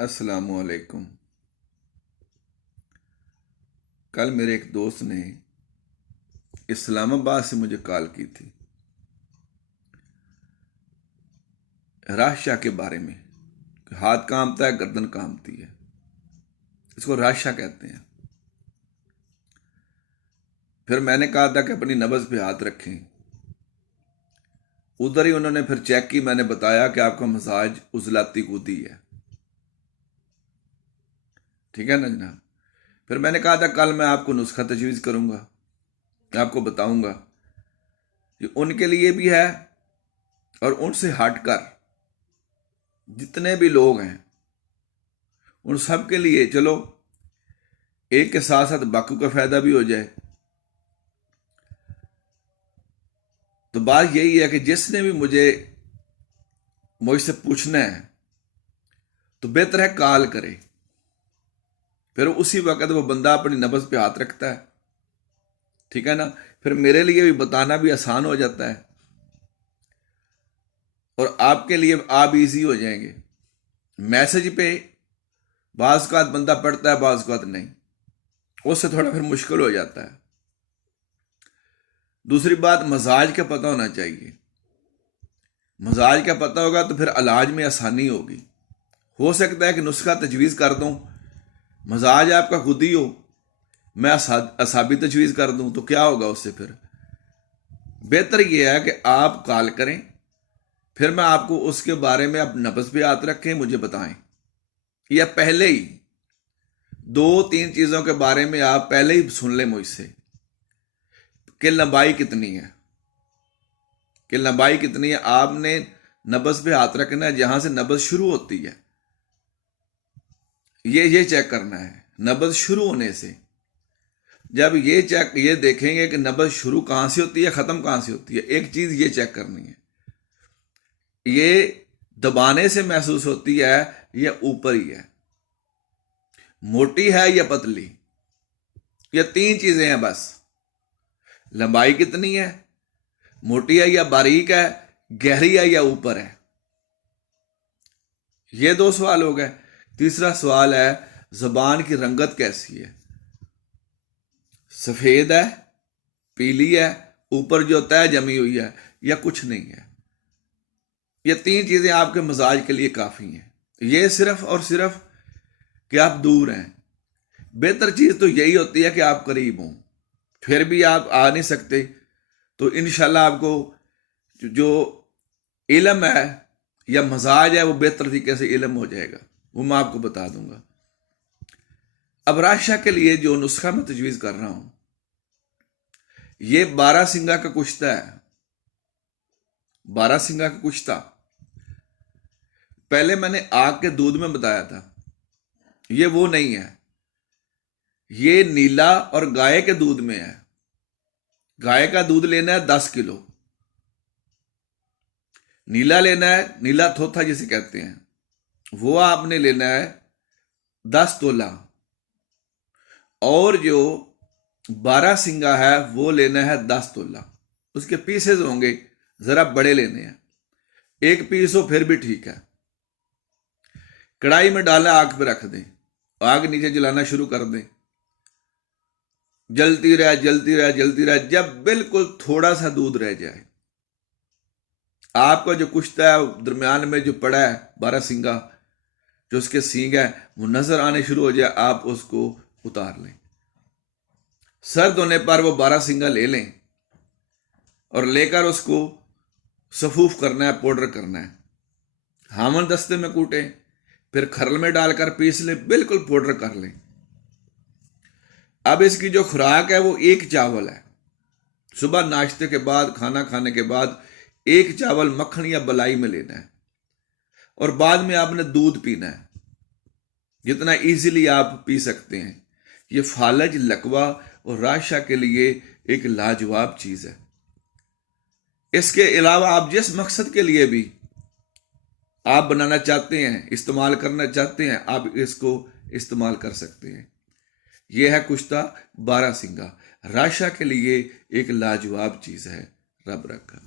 अस्सलामुअलैकुम। कल मेरे एक दोस्त ने इस्लामाबाद से मुझे कॉल की थी राशा के बारे में। हाथ कांपता है, गर्दन कांपती है, इसको राशा कहते हैं। फिर मैंने कहा था कि अपनी नब्ज पे हाथ रखें। उधर ही उन्होंने फिर चेक की, मैंने बताया कि आपका मसाज उजलाती कूदी है। ठीक है ना जनाब। फिर मैंने कहा था कल मैं आपको नुस्खा तजवीज़ करूंगा, आपको बताऊंगा कि उनके लिए भी है और उनसे हटकर जितने भी लोग हैं उन सब के लिए। चलो, एक के साथ साथ बाकी का फायदा भी हो जाए। तो बात यही है कि जिसने भी मुझसे पूछना है तो बेहतर है कॉल करे। फिर उसी वक्त वो बंदा अपनी नब्ज पे हाथ रखता है। ठीक है ना। फिर मेरे लिए भी बताना भी आसान हो जाता है और आपके लिए आप इजी हो जाएंगे। मैसेज पे बाज़ का बंदा पढ़ता है, बाज़ का नहीं, उससे थोड़ा फिर मुश्किल हो जाता है। दूसरी बात, मजाज का पता होना चाहिए। मजाज का पता होगा तो फिर इलाज में आसानी होगी। हो सकता है कि नुस्खा तजवीज़ कर दूं, मजाज आपका खुद ही हो, मैं असाबी तजवीज़ कर दूं, तो क्या होगा उससे? फिर बेहतर यह है कि आप कॉल करें, फिर मैं आपको उसके बारे में आप नब्ज पे हाथ रखें, मुझे बताएं। या पहले ही 2-3 चीज़ों के बारे में आप पहले ही सुन लें मुझसे कि लंबाई कितनी है, कि लंबाई कितनी है। आपने नब्ज पे हाथ रखना है, जहां से नब्ज शुरू होती है ये चेक करना है। नब्ज शुरू होने से जब ये देखेंगे कि नब्ज शुरू कहां से होती है, खत्म कहां से होती है, एक चीज ये चेक करनी है, ये दबाने से महसूस होती है या ऊपर ही है, मोटी है या पतली। ये 3 चीजें हैं बस। लंबाई कितनी है, मोटी है या बारीक है, गहरी है या ऊपर है। ये 2 सवाल हो गए। तीसरा सवाल है जबान की रंगत कैसी है, सफेद है, पीली है, ऊपर जो तय जमी हुई है, या कुछ नहीं है। ये 3 चीजें आपके मजाज के लिए काफी हैं। ये सिर्फ और सिर्फ कि आप दूर हैं। बेहतर चीज तो यही होती है कि आप करीब हों, फिर भी आप आ नहीं सकते, तो इंशाल्लाह आपको जो इल्म है या मजाज है वो बेहतर तरीके से इल्म हो जाएगा, वो मैं आपको बता दूंगा। अब राशा के लिए जो नुस्खा मैं तजवीज़ कर रहा हूं, ये 12 सिंगा का कुश्ता है। 12 सिंगा का कुश्ता पहले मैंने आग के दूध में बताया था, ये वो नहीं है। ये नीला और गाय के दूध में है। गाय का दूध लेना है 10 किलो, नीला लेना है, नीला थोथा जिसे कहते हैं, वो आपने लेना है 10 तोला। और जो 12 सिंगा है वो लेना है 10 तोला। उसके पीसेज होंगे, जरा बड़े लेने हैं। एक पीस हो फिर भी ठीक है। कढ़ाई में डाला, आग पे रख दें, आग नीचे जलाना शुरू कर दें। जलती रहे जलती रहे जलती रहे, जब बिल्कुल थोड़ा सा दूध रह जाए, आपका जो कुश्ता है दरमियान में जो पड़ा है 12 सिंगा, जो उसके सींग है वो नजर आने शुरू हो जाए, आप उसको उतार लें। सर्द होने पर वो 12 सिंगा ले लें और लेकर उसको सफूफ करना है, पाउडर करना है। हामन दस्ते में कूटें, फिर खरल में डालकर पीस लें, बिल्कुल पाउडर कर लें। अब इसकी जो खुराक है वो 1 चावल है। सुबह नाश्ते के बाद, खाना खाने के बाद 1 चावल मक्खन या बलाई में लेना है और बाद में आपने दूध पीना है, जितना इजीली आप पी सकते हैं। ये फालज, लकवा और राशा के लिए एक लाजवाब चीज है। इसके अलावा आप जिस मकसद के लिए भी आप बनाना चाहते हैं, इस्तेमाल करना चाहते हैं, आप इसको इस्तेमाल कर सकते हैं। यह है कुश्ता 12 सिंगा, राशा के लिए एक लाजवाब चीज है। रब रखा।